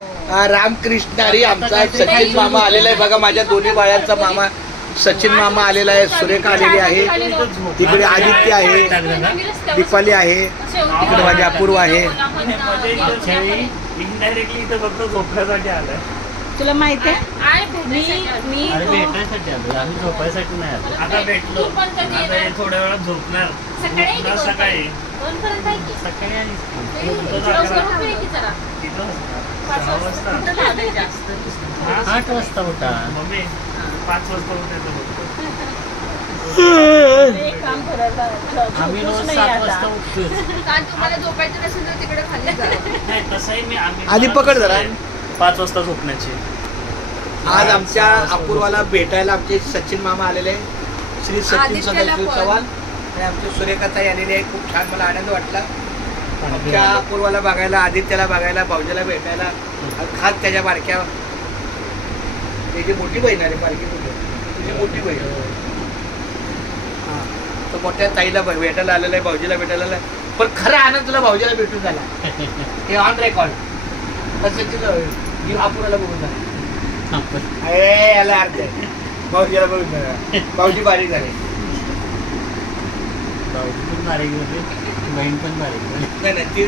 रामकृष्ण हरी. आमचा सचिन मामा आलेला आहे बघा. माझ्या दोन्ही बाळांचा मामा सचिन मामा आलेला आहे. सुरेखा आलेली आहे. तिकडे आदित्य आहे, दीपाली आहे, तिकडे माझी अपूर्व आहे. इनडायरेक्टली इथं फक्त झोपण्यासाठी आलाय. तुला माहिती आहे मी भेटण्यासाठी आलो आम्ही, झोपायसाठी नाही आलो. आता भेटलो, आता थोड्या वेळात झोपणार. सकाळी सकाळी आणि 8 वाजता उठा मम्मी. 5 वाजता उठायचं बघतो आम्ही. रोज 7 वाजता उठतो. तुम्हाला झोपायचं नसेल तर तिकडे खाली जा. नाही तसंही मी आधी पकड जरा. 5 वाजता झोपण्याची. आज आमच्या अपूर्वाला भेटायला आमचे सचिन मामा आलेले, श्री सचिन सदाशिव चव्हाण आणि आमची सुरेखाताई आलेली आहे. खूप छान मला आनंद वाटला आमच्या अपूर्वाला बघायला, आदित्यला बघायला, भाऊजीला भेटायला. खास त्याच्या बारक्या त्याची मोठी बहीण आहे. बारकी तुझी मोठी बहीण. हां, तो मोठ्या ताईला भेटायला आलेला आहे, भाऊजीला भेटायला आला. पण खरा आनंद तुला भाऊजीला भेटून झाला हे ऑन रेकॉर्ड. सचिन अपूर्वाला बघून झाला. याला अर्थ आहे. भाऊजीला बघून झाला. भाऊजी बारीक झाले. भाऊजी पण बारीक झाले, बहीण पण बारीक झाली. नाही नाही ती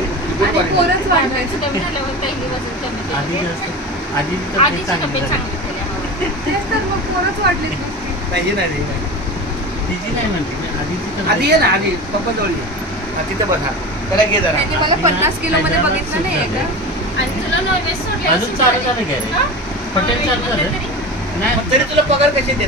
पोरच वाढवायचं कमी झाल्यावर काही वजन कमी आधी जास्त आधीची तब्येत चांगली झाली. तेच तर मग पोरच वाढले. नाही नाही तिची नाही म्हणते मी, आधीची आधी ये ना, आधी पप्पा जवळ ये. तिथे बसा, त्याला घे जरा. त्यांनी मला 50 किलो मध्ये बघितलं नाही का. आणि तुला नॉनव्हेज सोडलं अजून चालू झालं काय रे? हॉटेल चालू झालं नाही तरी तुला पगार कशी देत.